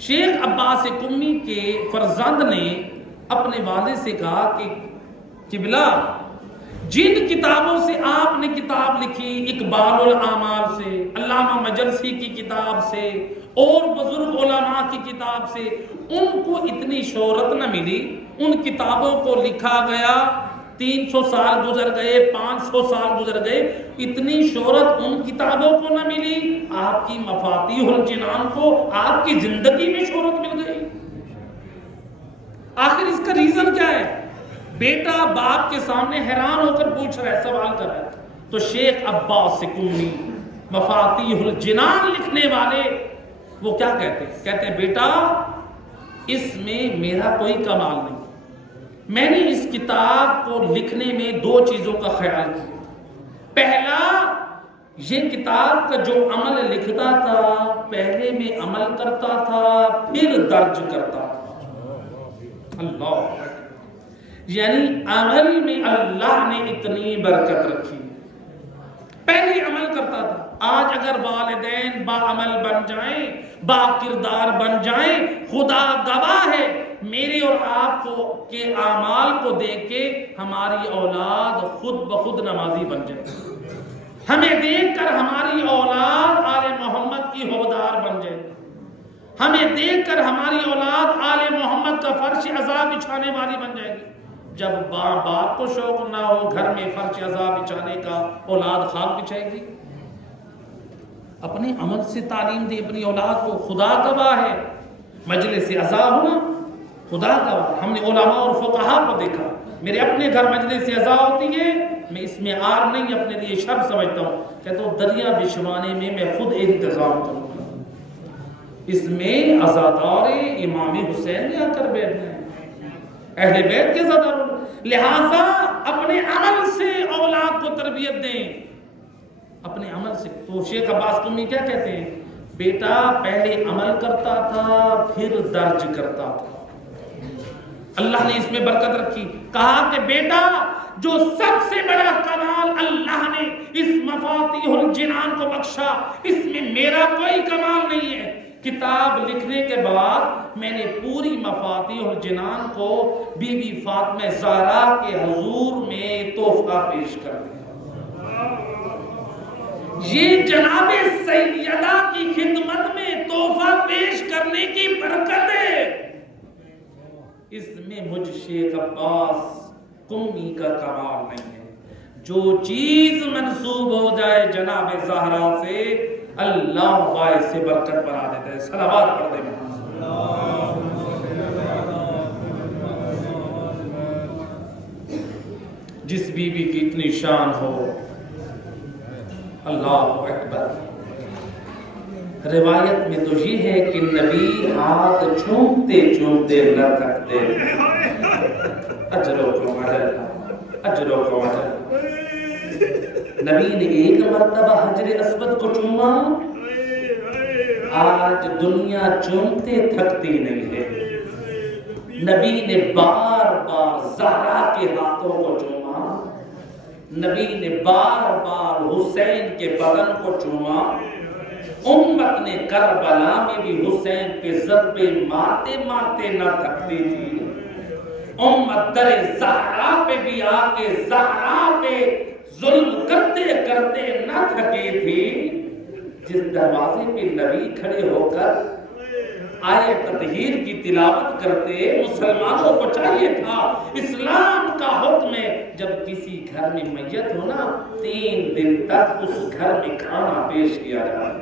شیخ عباس قمی کے فرزند نے اپنے والد سے کہا کہ قبلہ، جن کتابوں سے آپ نے کتاب لکھی، اقبال الاعمال سے، علامہ مجلسی کی کتاب سے اور بزرگ علماء کی کتاب سے، ان کو اتنی شہرت نہ ملی۔ ان کتابوں کو لکھا گیا، 300 سال گزر گئے، 500 سال گزر گئے، اتنی شہرت ان کتابوں کو نہ ملی۔ آپ کی مفاتیح الجنان کو آپ کی زندگی میں شہرت مل گئی۔ آخر اس کا ریزن کیا ہے؟ بیٹا باپ کے سامنے حیران ہو کر پوچھ رہا ہے، سوال کر رہا ہے۔ تو شیخ عباس قمی مفاتیح الجنان لکھنے والے وہ کیا کہتے ہیں؟ کہتے ہیں بیٹا اس میں میرا کوئی کمال نہیں، میں نے اس کتاب کو لکھنے میں 2 چیزوں کا خیال کیا۔ پہلا، یہ کتاب کا جو عمل لکھتا تھا، پہلے میں عمل کرتا تھا پھر درج کرتا تھا۔ اللہ، یعنی عمل میں اللہ نے اتنی برکت رکھی۔ پہلے عمل کرتا تھا، آج اگر والدین با عمل بن جائیں، با کردار بن جائیں، خدا گواہ ہے میرے اور آپ کو کے اعمال کو دیکھ کے ہماری اولاد خود بخود نمازی بن جائے، ہمیں دیکھ کر ہماری اولاد آل محمد کی حوادار بن جائے، ہمیں دیکھ کر ہماری اولاد آل محمد کا فرش عزا بچھانے والی بن جائے گی۔ جب باپ کو شوق نہ ہو گھر میں فرش عزا بچھانے کا، اولاد خاک بچھائے گی۔ اپنے عمل سے تعلیم دے اپنی اولاد کو، خدا گواہ ہے مجلس عزا ہونا، خدا گواہ۔ ہم نے علماء اور فقہا کو دیکھا، میرے اپنے گھر مجلس عزا ہوتی ہے، میں اس میں آر نہیں، اپنے لیے شرف سمجھتا ہوں، کہتا ہوں دریا بچھوانے میں خود انتظام کروں گا، اس میں عزادار امام حسین نے آ کر بیٹھنا ہے، اہل بیت کے عزادار، لہٰذا اپنے عمل سے اولاد کو تربیت دیں، اپنے عمل سے۔ تو شیخ عباس قمی کیا کہتے ہیں؟ بیٹا پہلے عمل کرتا تھا پھر درج کرتا تھا۔ اللہ نے اس میں برکت رکھی۔ کہا کہ بیٹا جو سب سے بڑا کمال اللہ نے اس مفاتیح الجنان کو بخشا، اس میں میرا کوئی کمال نہیں ہے۔ کتاب لکھنے کے بعد میں نے پوری مفاتیح الجنان کو بی بی فاطمہ زہرا کے حضور میں تحفہ پیش کر دیا۔ یہ جناب سیدہ کی خدمت میں تحفہ پیش کرنے کی برکت ہے، اس میں مجھ شیخ عباس قمی کا کمال نہیں ہے۔ جو چیز منسوب ہو جائے جناب زہرا سے، اللہ باعث سے برکت بنا دیتا ہے۔ صلوات پڑھ دیں۔ جس بی بی کی اتنی شان ہو، اللہ اکبر۔ روایت میں تو یہ ہے کہ نبی ہاتھ چومتے چومتے نہ تھکتے، اجرکم علی اللہ، اجرکم علی اللہ۔ نبی نے ایک مرتبہ حجر اسود کو چوما، آج دنیا چومتے تھکتی نہیں ہے۔ نبی نے بار بار زہرا کے ہاتھوں کو چوما، نبی نے بار بار حسین کے بدن کو چوما۔ امت نے کربلا میں بھی حسین پہ ضربے مارتے مارتے نہ تھکتی تھی، امت در زہرا پہ بھی آ کے زہرا پہ ظلم کرتے کرتے نہ تھکی تھی۔ جس دروازے پہ نبی کھڑے ہو کر آیے تطہیر کی تلاوت کرتے، مسلمانوں کو چاہیے تھا، اسلام کا حکم ہے جب کسی گھر میں میت ہو نا 3 دن تک اس گھر میں کھانا پیش کیا جائے،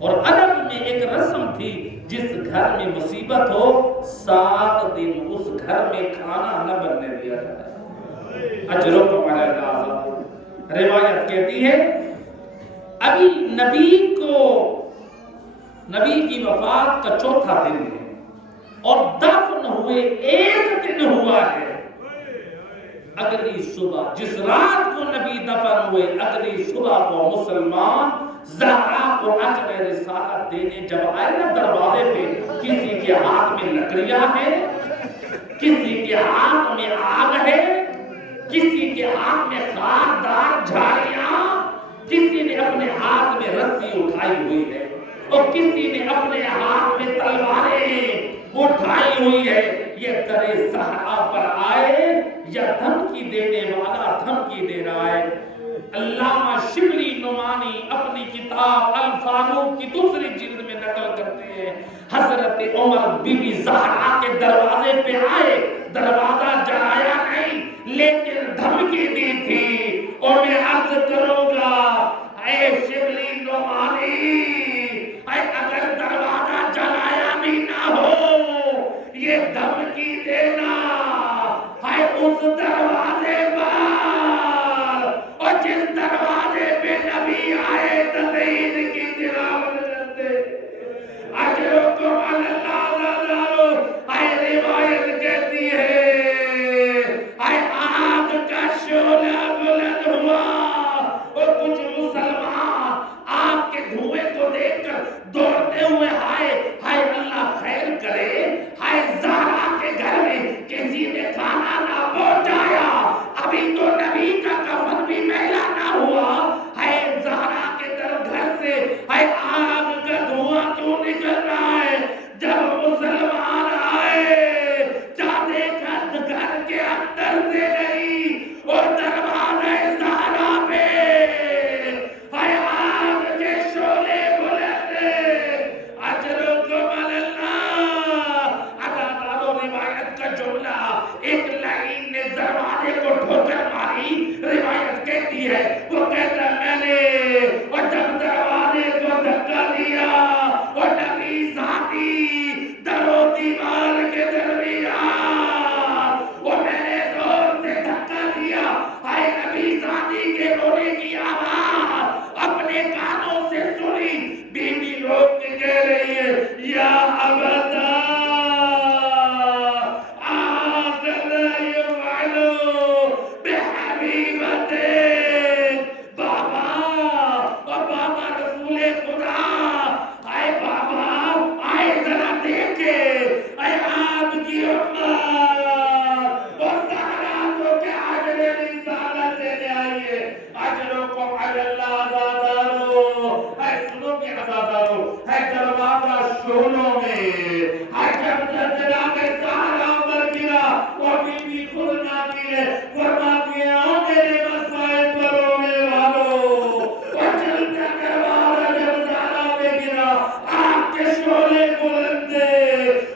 اور عرب میں ایک رسم تھی جس گھر میں مصیبت ہو 7 دن اس گھر میں کھانا نہ بننے دیا جائے۔ اجرکم علی اللہ۔ روایت کہتی ہے ابھی نبی کی وفات کا 4تھا دن ہے اور دفن ہوئے 1 دن ہوا ہے۔ اگلی صبح جس رات کو نبی دفن ہوئے، اگلی صبح کو مسلمان زہرا کو اجر رسالت دینے جب آئے نا دروازے پہ، کسی کے ہاتھ میں لکڑیاں ہیں، کسی کے ہاتھ میں آگ ہے، کسی کے ہاتھ میں خاردار جھاڑیاں، کسی نے اپنے ہاتھ میں رسی اٹھائی ہوئی ہے، اور کسی نے اپنے ہاتھ میں تلواریں اٹھائی ہوئی ہے۔ یہ درے صحرا پر آئے یا دھمکی دینے والا دھمکی دے رہا ہے۔ علامہ شبلی نعمانی اپنی کتاب الفاروق کی دوسری جلد میں نقل کرتے ہیں، حضرت عمر بی بی زہرا کے دروازے پہ آئے، دروازہ جلایا نہیں لیکن دھمکی دی تھی، اور میں عرض کروں گا اے شبلی نعمانی، اے اگر دروازہ جلایا بھی نہ ہو، یہ دھمکی دینا ہے اس دروازے پر، اور جس دروازے پہ نبی آئے تدین کی تلاوت کرتے، اجرکم اللہ زادارو، اے روایت کہتی ہے اے آگ کا شعلہ بلند ہوا، اور کچھ مسلمان آگ کے دھوئے کو دیکھ کر دوڑتے ہوئے ہائے ہائے اللہ خیر کرے، ہائے زہرا کے گھر میں کسی نے کھانا نہ پہنچایا، ابھی تو نبی کا کفن بھی میلا نہ ہوا، ہائے زہرا کے گھر سے ہائے آگ کا دھواں کیوں نکل رہا ہے۔ جب مسلمان آئے چاہتے گھر کے اندر سے نہیں، اور دروازہ زہرا پہ ہائے آگ کے شعلے بلند، اجرکم اللہ۔ عزادارو روایت کا جملہ، ایک لعین نے دروازے کو ٹھوکر ماری، روایت کہتی ہے وہ کہتا ہے میں نے، اور جب دروازے کو دھکا دیا اور نبی ذاتی در و دیوار کے درمیان، اور میں نے زور سے دھکا دیا، ہائے نبی ذاتی کے رونے کی آواز اپنے کانوں سے سنی، بی بی روک کے کہہ رہی ہے یا ابدا شولوں میں جب جناب سہارا پر گرا، اور بی بی خود نامی ہے فرماتی ہے میرے مسائل پر رونے والوں، اور چلتا دروازہ جب سہارا پہ گرا، آگ کے شولے بلند تھے،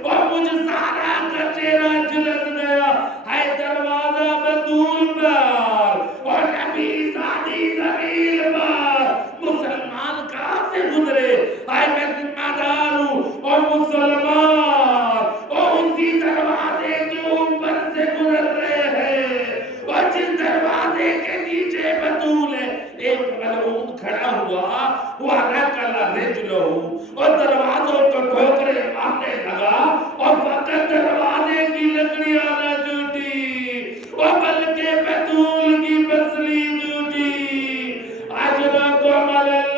اور مجھ سہارا کا چہرہ جھلس گیا، ہے دروازہ بطول پر، اور نبی ذاتی زمین پر، مسلمان کہاں سے گزرے، ہے میں ذمہ دار ہوں، اور مسلمان اور اسی دروازے کے اوپر سے گزر رہے ہیں، اور جس دروازے کے نیچے بطول ہے، ایک ملعون کھڑا ہوا وَرَكَلَ رِجْلُهُ، اور دروازوں کو ٹھوکرے مارنے لگا، اور فقط دروازے کی لکڑیاں نہ ٹوٹی، اور بلکہ بطول کی پسلی ٹوٹی۔ اجرکم اللہ۔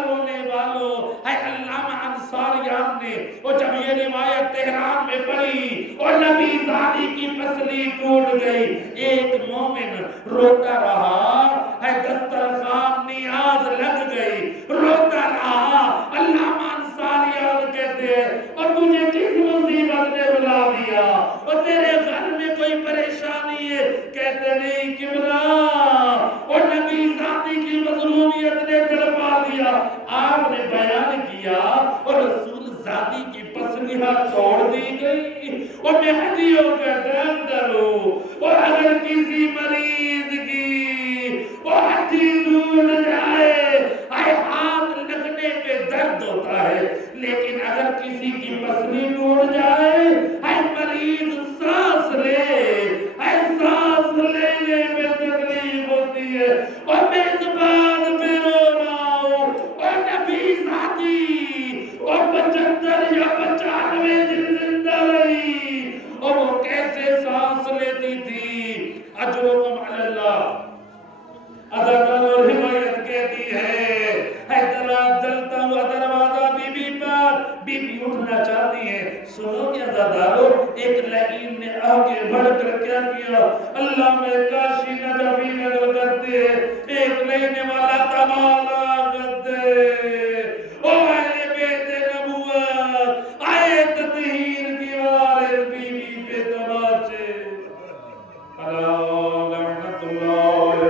رونے والوں، ہے علامہ انصاریان نے، اور جب یہ روایت تہران میں پڑھی اور نبی ذاتی کی پسلی ٹوٹ گئی، ایک مومن روتا رہا، ہے دسترخوان نیاز لگ گئی، روتا رہا۔ علامہ انصاریان کہتے ہیں اور تجھے کس مصیبت نے بلا دیا، اور تیرے گھر میں کوئی پریشانی ہے؟ کہتے نہیں قبلہ، اور نبی ذاتی کی مظلومیت نے تڑپا دیا۔ آپ نے بیان کیا اور رسول ذاتی کی پسلیاں چھوڑ دی گئی، اور مہدیوں کا ڈر ہو، اور اگر کسی مریض کی وہ ہڈی ٹوٹ جائے، ہاتھ لگنے پہ درد ہوتا ہے، لیکن اگر کسی کی پسلی ٹوٹ جائے، مریض سانس لینے میں تکلیف ہوتی ہے، اور میں اس بات پہ رو رہا ہوں، اور نبی ذاتی اور 75 یا 95 دن زندہ رہی، اور وہ کیسے سانس لیتی تھی۔ اجرکم اللہ میں کاشی نجفی نظر کرتے ایک لینے والا تمالا کرتے او اہل بیت نبوت آئے تطہیر کی وارث بی بی پہ تماچے اللہ